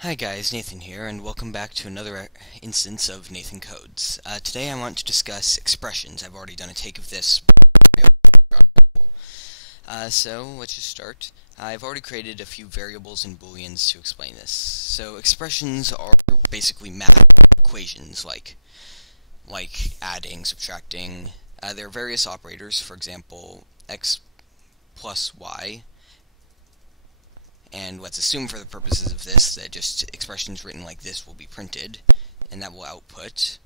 Hi guys, Nathan here, and welcome back to another instance of Nathan Codes. Today I want to discuss expressions. I've already done a take of this. So let's just start. I've already created a few variables and booleans to explain this. So expressions are basically math equations, like adding, subtracting. There are various operators, for example, x plus y. And let's assume for the purposes of this that just expressions written like this will be printed, and that will output,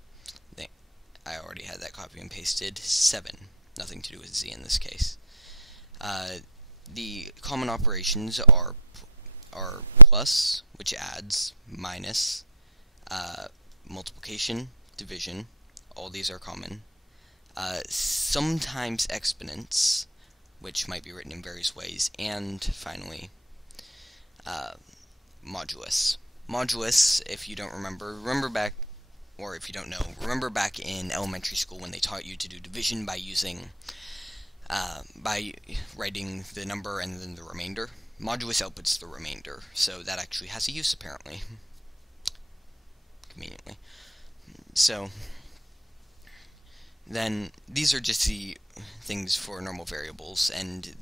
I already had that copy and pasted, 7. Nothing to do with z in this case. The common operations are plus, which adds, minus, multiplication, division. All these are common. Sometimes exponents, which might be written in various ways, and finally, modulus. Modulus, if you don't remember back, or if you don't know, remember back in elementary school when they taught you to do division by writing the number and then the remainder. Modulus outputs the remainder, so that actually has a use apparently, conveniently. So then these are just the things for normal variables, and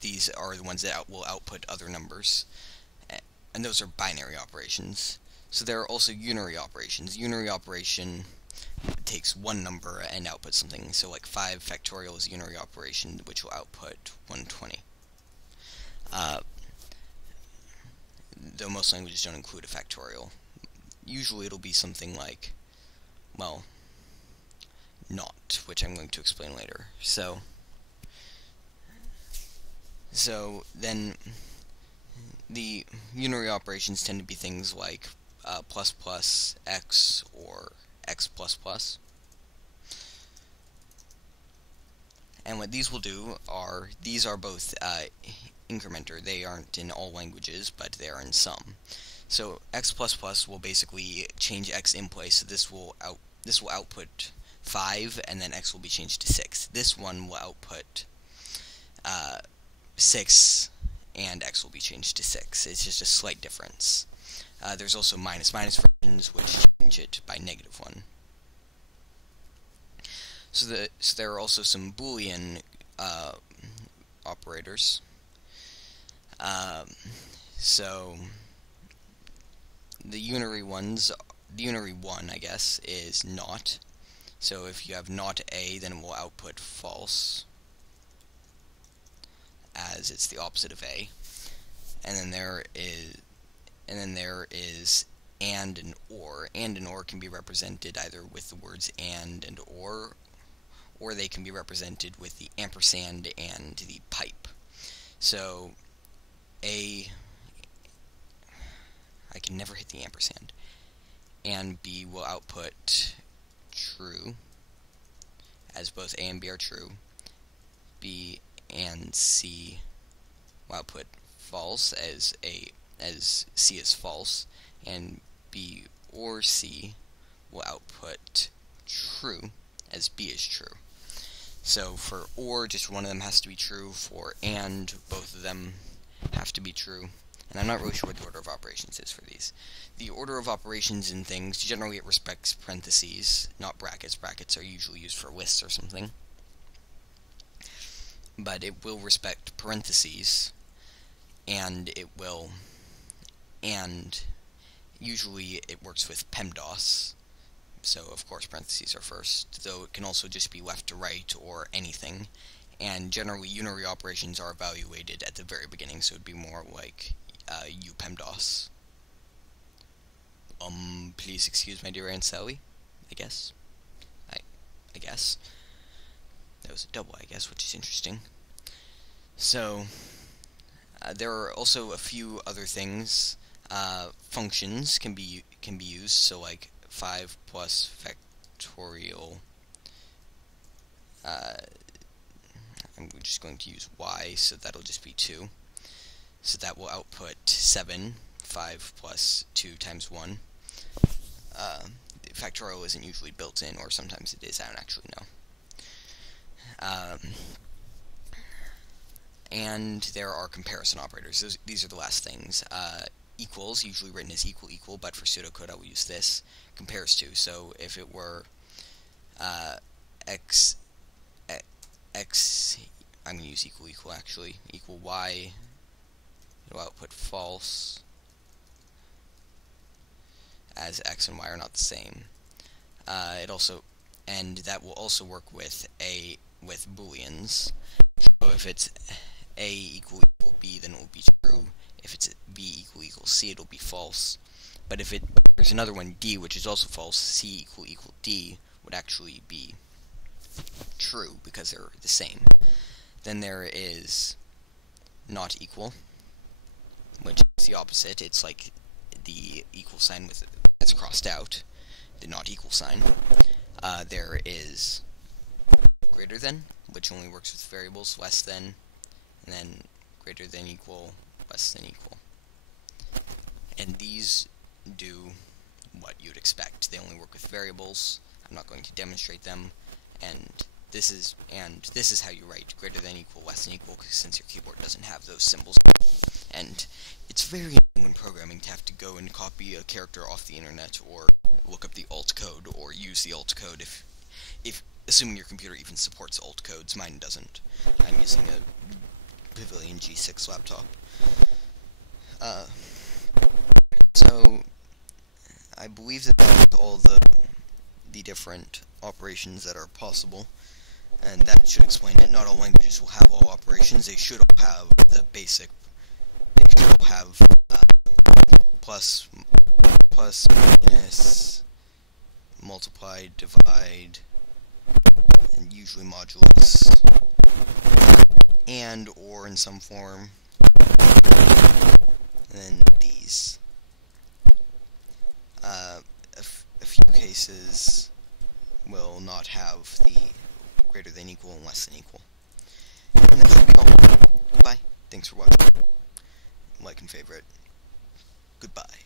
these are the ones that will output other numbers, and those are binary operations. So there are also unary operations. Unary operation takes one number and outputs something. So like 5 factorial is a unary operation, which will output 120. Though most languages don't include a factorial. Usually it'll be something like, well, not, which I'm going to explain later. So then the unary operations tend to be things like plus plus x or x plus plus. And what these will do are, these are both incrementer. They aren't in all languages, but they are in some. So x plus plus will basically change x in place. So this will output 5, and then x will be changed to 6. This one will output 6, and x will be changed to 6. It's just a slight difference. There's also minus versions, which change it by -1. So there are also some Boolean operators. So the unary one, I guess, is not. So if you have not a, then it will output false, as it's the opposite of a. And then there is and or. And or can be represented either with the words and or they can be represented with the ampersand and the pipe. So I can never hit the ampersand. And B will output true, as both A and B are true. B and C will output false, as C is false, and B or C will output true, as B is true. So for or, just one of them has to be true. For and, both of them have to be true. And I'm not really sure what the order of operations is for these. The order of operations in things, generally it respects parentheses, not brackets. Brackets are usually used for lists or something. But it will respect parentheses, and usually it works with PEMDAS. So of course parentheses are first, though it can also just be left to right or anything. And generally unary operations are evaluated at the very beginning, so it would be more like PEMDAS. Please excuse my dear Aunt Sally, I guess. I guess. That was a double, I guess, which is interesting. So there are also a few other things. Functions can be used, so like 5 plus factorial. I'm just going to use y, so that'll just be 2. So that will output 7. 5 plus 2 times 1. Factorial isn't usually built in, or sometimes it is, I don't actually know. And there are comparison operators. These are the last things. equals, usually written as equal equal, but for pseudocode I will use this, compares to. So if it were x, I'm going to use equal equal actually, equal y, it'll output false, as x and y are not the same. And that will also work with booleans. So if it's a equal b, then it will be true. If it's b equal c, it'll be false. But if there's another one, d, which is also false, c equal d would actually be true because they're the same. Then there is not equal, which is the opposite. It's like the equal sign with it's crossed out, the not equal sign. There is greater than, which only works with variables, less than, and then greater than equal, less than equal. And these do what you'd expect. They only work with variables. I'm not going to demonstrate them, and this is how you write greater than equal, less than equal, since your keyboard doesn't have those symbols. And it's very annoying when programming to have to go and copy a character off the internet, or look up the alt code, or use the alt code if assuming your computer even supports alt codes. Mine doesn't. I'm using a Pavilion G6 laptop. So I believe that that's all the different operations that are possible, and that should explain it. Not all languages will have all operations. They should all have the basic. They should all have plus, minus, multiply, divide, and usually modulus, and or in some form, and then these. A few cases will not have the greater than equal and less than equal. And that should be all. Goodbye. Thanks for watching. Like and favorite. Goodbye.